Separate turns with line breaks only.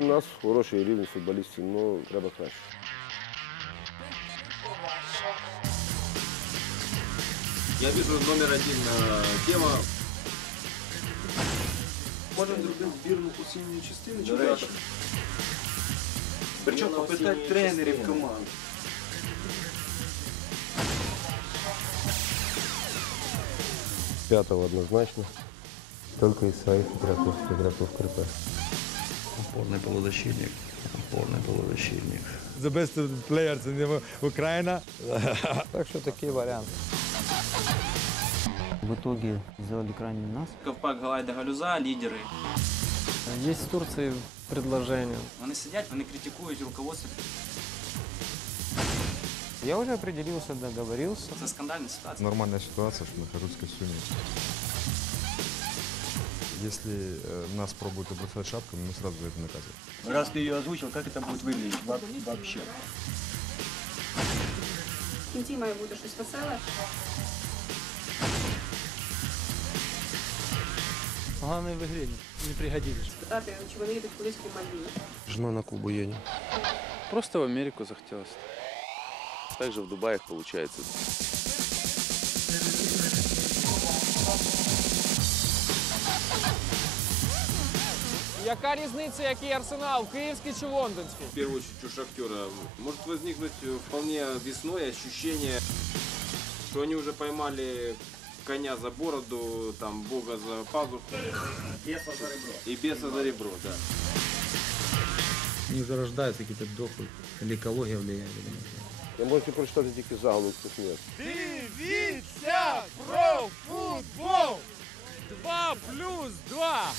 У нас хороший рівень футболістів, але треба краще.
Я вижу номер один э, тема. Можемо зробити збірну осінньої частини чемпіонату. Причому попитати тренерів команд.
П'ятого однозначно. Только из своих игроков, игроков КРП.
Опорный полузащитник. Опорный полузащитник.
the best players in Ukraine.
Так что такие варианты.
В итоге сделали крайне нас.
Ковпак Галайда Галюза, лідери.
Есть в Турции предложение.
Вони сидять, вони критикують руководство.
Я уже определился, договорился.
Це скандальна ситуація.
Нормальная ситуация, что нахожусь в костюме. Если э, нас пробуют обращать шапками, мы сразу за это наказываем.
Раз ты ее озвучил, как это будет выглядеть вообще?
В кінці має бути щось веселе.
Главное в игре не пригодились.
Спитати, чи вони йдуть кудись в Мальдіви.
Жена на Кубу едем.
Просто в Америку захотелось. Также в Дубаях получается.
Яка різниця, який арсенал, київський чи лондонський?
В первую очередь у Шахтера может возникнуть э, вполне весной ощущение, что они уже поймали коня за бороду, там бога за пазуху. Беса за ребро. И беса за ребро, да.
Не зарождаются какие-то дохлые. Или экология влияет.
Я можу прочитати тільки заголовок смерть.
Дивіться про футбол! 2 плюс 2!